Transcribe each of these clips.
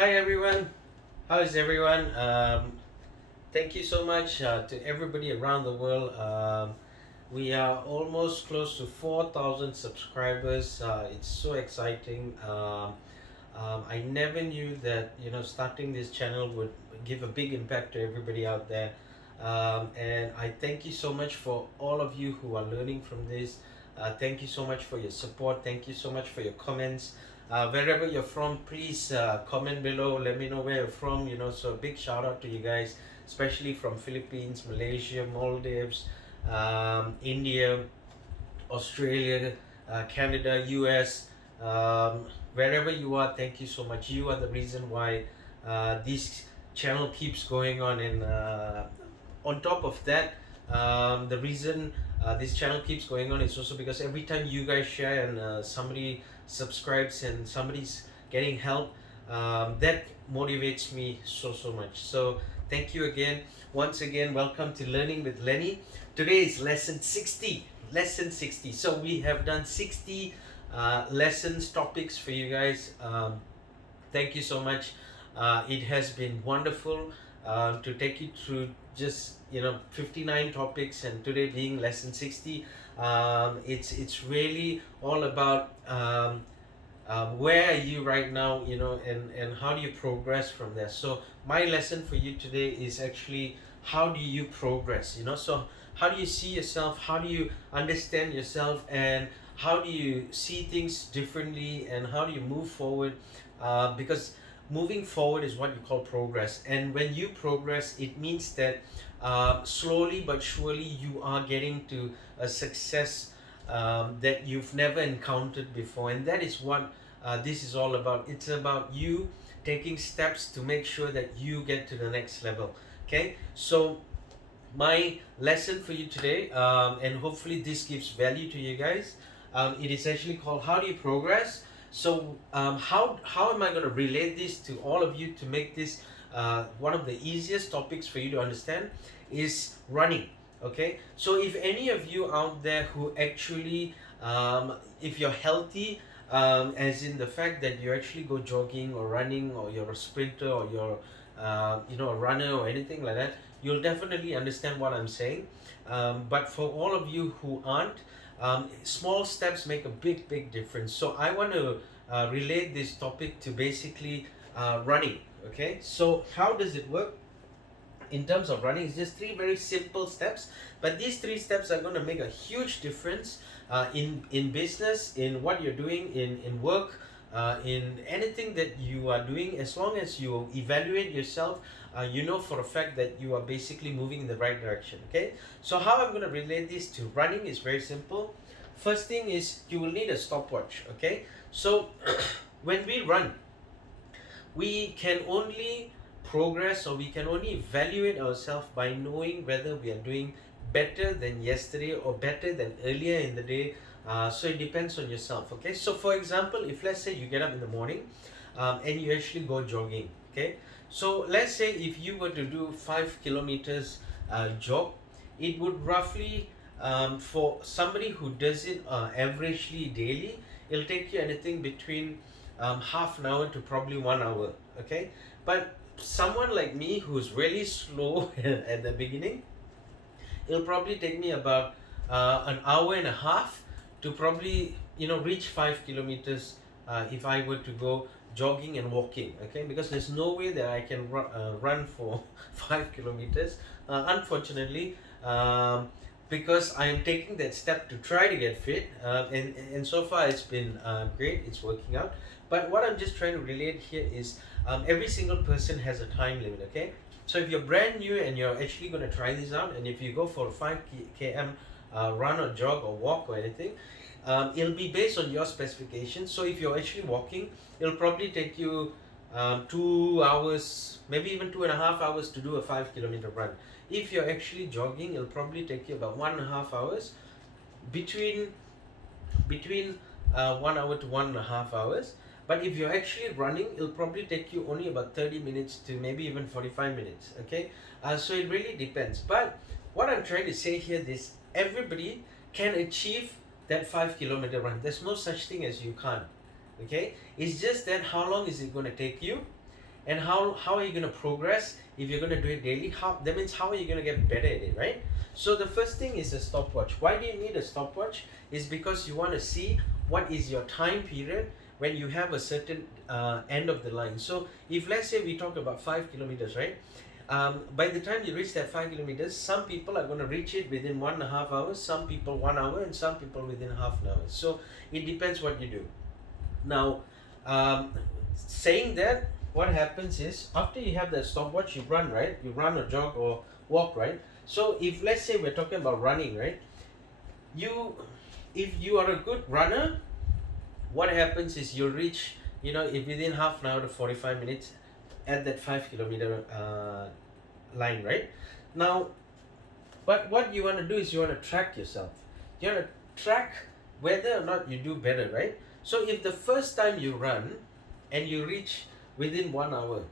Hi everyone, how is everyone? Thank you so much to everybody around the world. We are almost close to 4,000 subscribers. It's so exciting. I never knew that starting this channel would give a big impact to everybody out there. And I thank you so much for all of you who are learning from this. Thank you so much for your support. Thank you so much for your comments. Wherever you're from, please comment below. Let me know where you're from. So a big shout out to you guys, especially from Philippines, Malaysia, Maldives, India, Australia, Canada, US, wherever you are. Thank you so much. You are the reason why this channel keeps going on, and on top of that, the reason this channel keeps going on is also because every time you guys share and somebody subscribes and somebody's getting help, that motivates me so much. So thank you again. Once again, welcome to Learning with Lenny. Today is lesson 60. Lesson 60. So we have done 60 lessons, topics for you guys. Thank you so much. It has been wonderful to take you through just 59 topics, and today being lesson 60. It's really all about where are you right now, and how do you progress from there. So my lesson for you today is actually how do you progress, so how do you see yourself, how do you understand yourself, and how do you see things differently, and how do you move forward, because moving forward is what you call progress. And when you progress, it means that slowly but surely you are getting to a success that you've never encountered before. And that is what this is all about. It's about you taking steps to make sure that you get to the next level. Okay, so my lesson for you today, and hopefully this gives value to you guys. It is actually called How Do You Progress? So how am I going to relate this to all of you to make this one of the easiest topics for you to understand is running. Okay, so if any of you out there who actually, if you're healthy, as in the fact that you actually go jogging or running, or you're a sprinter, or you're a runner or anything like that, you'll definitely understand what I'm saying. But for all of you who aren't, small steps make a big difference. So I want to relate this topic to basically running. Okay, so how does it work? In terms of running, it's just three very simple steps, but these three steps are going to make a huge difference in business, in what you're doing, in work, in anything that you are doing. As long as you evaluate yourself, you know for a fact that you are basically moving in the right direction. Okay, so how I'm going to relate this to running is very simple. First thing is you will need a stopwatch. Okay, so when we run, we can only progress, or we can only evaluate ourselves by knowing whether we are doing better than yesterday or better than earlier in the day. So it depends on yourself. Okay, so for example, if let's say you get up in the morning, and you actually go jogging. Okay, so let's say if you were to do 5 kilometers jog, it would roughly, for somebody who does it averagely daily, it'll take you anything between half an hour to probably 1 hour. Okay, but someone like me who's really slow at the beginning, it'll probably take me about an hour and a half to probably reach 5 kilometers if I were to go jogging and walking. Okay, because there's no way that I can run for 5 kilometers, unfortunately. Because I am taking that step to try to get fit, and so far it's been great, it's working out. But what I'm just trying to relate here is, every single person has a time limit. Okay, so if you're brand new and you're actually going to try this out, and if you go for a 5 km run or jog or walk or anything, it'll be based on your specifications. So if you're actually walking, it'll probably take you 2 hours, maybe even 2.5 hours to do a 5 kilometer run. If you're actually jogging, it'll probably take you about 1.5 hours, between 1 hour to 1.5 hours. But if you're actually running, it'll probably take you only about 30 minutes to maybe even 45 minutes. Okay, so it really depends. But what I'm trying to say here is everybody can achieve that 5 kilometer run. There's no such thing as you can't. Okay, it's just that how long is it going to take you, And how are you going to progress if you're going to do it daily? That means how are you going to get better at it, right? So the first thing is a stopwatch. Why do you need a stopwatch? Is because you want to see what is your time period when you have a certain end of the line. So if let's say we talk about 5 kilometers, right? By the time you reach that 5 kilometers, some people are going to reach it within 1.5 hours, some people 1 hour, and some people within half an hour. So it depends what you do. Now, saying that, what happens is after you have that stopwatch, you run, right? You run or jog or walk, right? So if let's say we're talking about running, right? If you are a good runner, what happens is you'll reach, if within half an hour to 45 minutes at that 5 kilometer line, right? Now, but what you want to do is you want to track yourself. You want to track whether or not you do better, right? So if the first time you run and you reach within 1 hour,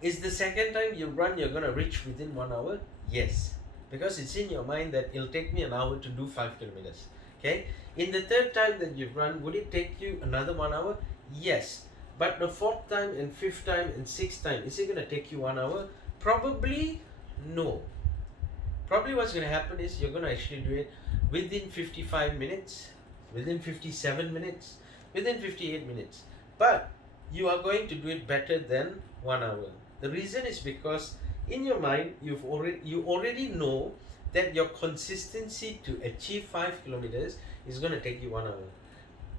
is the second time you run you're going to reach within 1 hour? Yes, because it's in your mind that it'll take me an hour to do 5 kilometers. Okay, in the third time that you run, would it take you another 1 hour? Yes, but the fourth time and fifth time and sixth time, is it going to take you 1 hour? Probably no. Probably what's going to happen is you're going to actually do it within 55 minutes, within 57 minutes, within 58 minutes. But you are going to do it better than 1 hour. The reason is because in your mind you already know that your consistency to achieve 5 kilometers is going to take you 1 hour.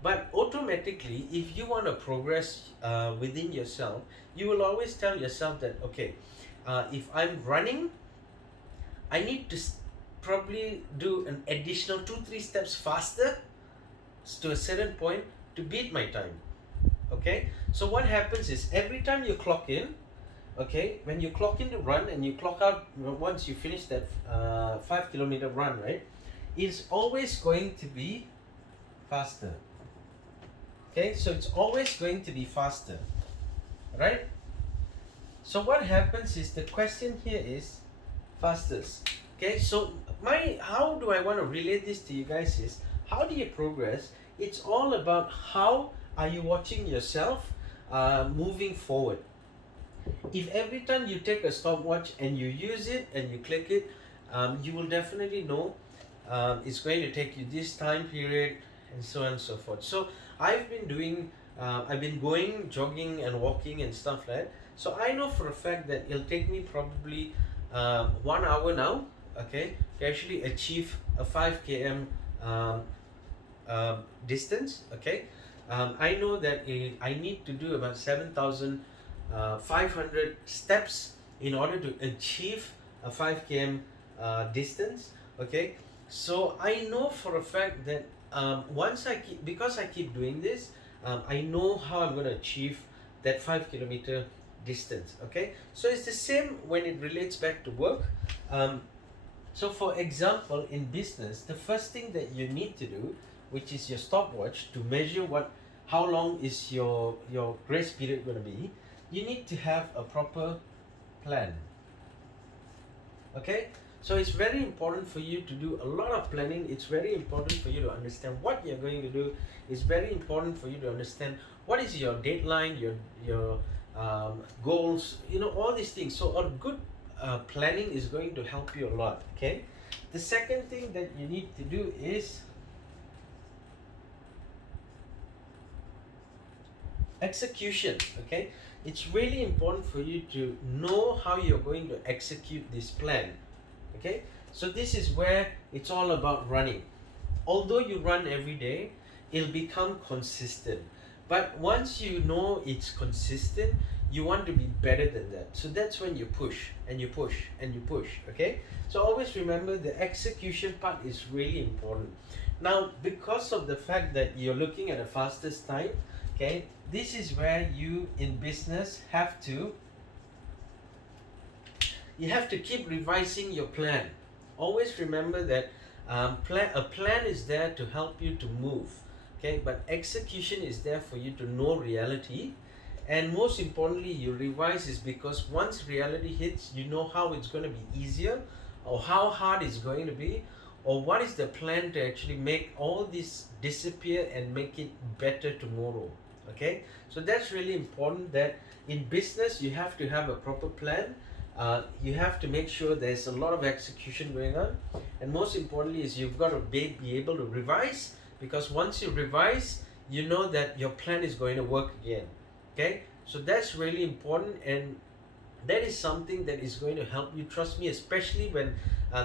But automatically, if you want to progress within yourself, you will always tell yourself that, okay, if I'm running, I need to probably do an additional 2-3 steps faster to a certain point to beat my time. Okay, so what happens is every time you clock in, okay, when you clock in to run and you clock out once you finish that 5 kilometer run, right, it's always going to be faster. Okay, so it's always going to be faster, right? So what happens is the question here is fastest. Okay, so how do I want to relate this to you guys is, how do you progress? It's all about how are you watching yourself moving forward. If every time you take a stopwatch and you use it and you click it, you will definitely know it's going to take you this time period and so on and so forth. So I've been going jogging and walking and stuff like that. So I know for a fact that it'll take me probably 1 hour now, okay, to actually achieve a 5 km distance, okay. I know that I need to do about 7,500 steps in order to achieve a 5 km distance, okay. So I know for a fact that because I keep doing this, I know how I'm going to achieve that 5 kilometer distance, okay. So it's the same when it relates back to work. So for example, in business, the first thing that you need to do, which is your stopwatch to measure how long is your grace period going to be, you need to have a proper plan. Okay, so it's very important for you to do a lot of planning. It's very important for you to understand what you're going to do. It's very important for you to understand what is your deadline, your goals, all these things. So a good planning is going to help you a lot. Okay, the second thing that you need to do is execution. Okay, it's really important for you to know how you're going to execute this plan. Okay, so this is where it's all about running. Although you run every day, it'll become consistent. But once you know it's consistent, you want to be better than that. So that's when you push and you push and you push. Okay, so always remember the execution part is really important. Now, because of the fact that you're looking at the fastest time, okay, this is where you in business have to keep revising your plan. Always remember that a plan is there to help you to move, okay, but execution is there for you to know reality. And most importantly, you revise is because once reality hits, you know how it's going to be easier or how hard it's going to be, or what is the plan to actually make all this disappear and make it better tomorrow. Okay, so that's really important, that in business you have to have a proper plan. You have to make sure there's a lot of execution going on, and most importantly is you've got to be able to revise, because once you revise, you know that your plan is going to work again. Okay, so that's really important, and that is something that is going to help you, trust me, especially when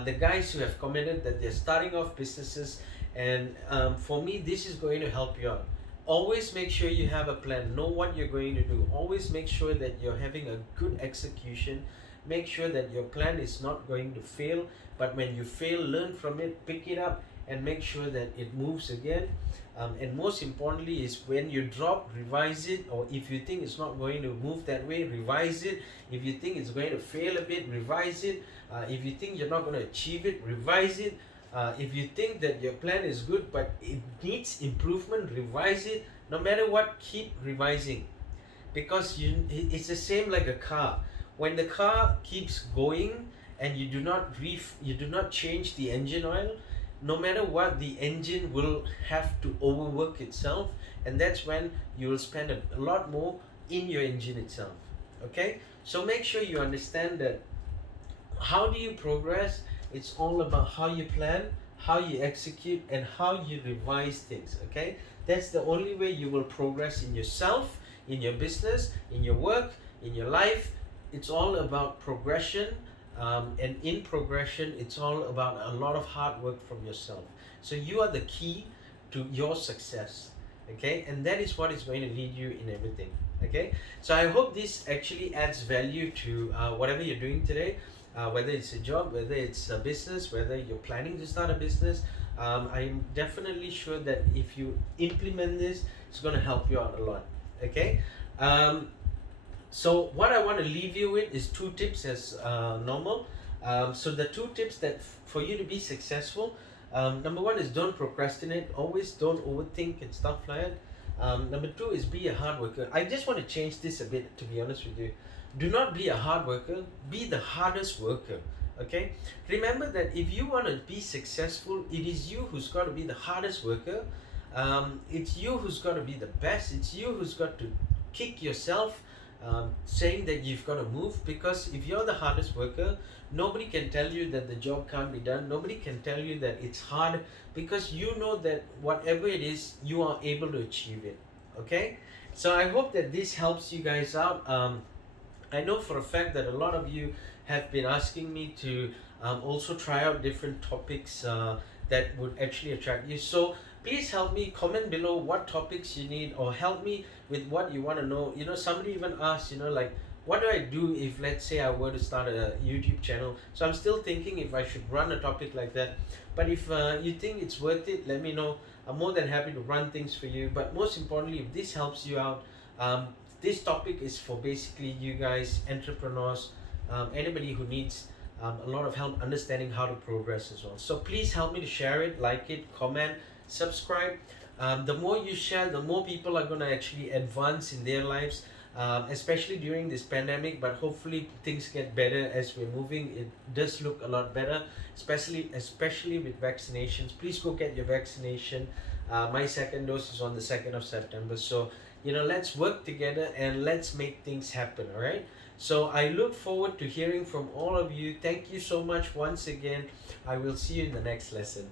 the guys who have commented that they're starting off businesses. And for me, this is going to help you out. Always make sure you have a plan, know what you're going to do. Always make sure that you're having a good execution. Make sure that your plan is not going to fail, but when you fail, learn from it, pick it up, and make sure that it moves again. And most importantly is when you drop, revise it, or if you think it's not going to move that way, revise it. If you think it's going to fail a bit, revise it. If you think you're not going to achieve it, revise it. If you think that your plan is good but it needs improvement, revise it. No matter what, keep revising, because it's the same like a car. When the car keeps going and you do not change the engine oil, no matter what, the engine will have to overwork itself, and that's when you will spend a lot more in your engine itself. Okay, so make sure you understand that how do you progress. It's all about how you plan, how you execute, and how you revise things. Okay, that's the only way you will progress in yourself, in your business, in your work, in your life. It's all about progression, and in progression it's all about a lot of hard work from yourself. So you are the key to your success. Okay, and that is what is going to lead you in everything. Okay, so I hope this actually adds value to whatever you're doing today, whether it's a job, whether it's a business, whether you're planning to start a business. I'm definitely sure that if you implement this, it's going to help you out a lot. Okay, so what I want to leave you with is two tips as normal. So the two tips that for you to be successful, number one is don't procrastinate. Always don't overthink and stuff like that. Number two is be a hard worker. I just want to change this a bit, to be honest with you. Do not be a hard worker, be the hardest worker. Okay, remember that if you want to be successful, it is you who's got to be the hardest worker. It's you who's got to be the best. It's you who's got to kick yourself, saying that you've got to move, because if you're the hardest worker, nobody can tell you that the job can't be done. Nobody can tell you that it's hard, because you know that whatever it is, you are able to achieve it. Okay, so I hope that this helps you guys out. I know for a fact that a lot of you have been asking me to also try out different topics that would actually attract you. So please help me, comment below what topics you need, or help me with what you want to know. Somebody even asked, like, what do I do if, let's say, I were to start a YouTube channel? So I'm still thinking if I should run a topic like that. But if you think it's worth it, let me know. I'm more than happy to run things for you. But most importantly, if this helps you out, this topic is for basically you guys, entrepreneurs, anybody who needs a lot of help understanding how to progress as well. So please help me to share it, like it, comment, subscribe. The more you share, the more people are going to actually advance in their lives, especially during this pandemic. But hopefully things get better as we're moving. It does look a lot better, especially with vaccinations. Please go get your vaccination. My second dose is on the 2nd of September. So let's work together and let's make things happen. All right, so I look forward to hearing from all of you. Thank you so much once again. I will see you in the next lesson.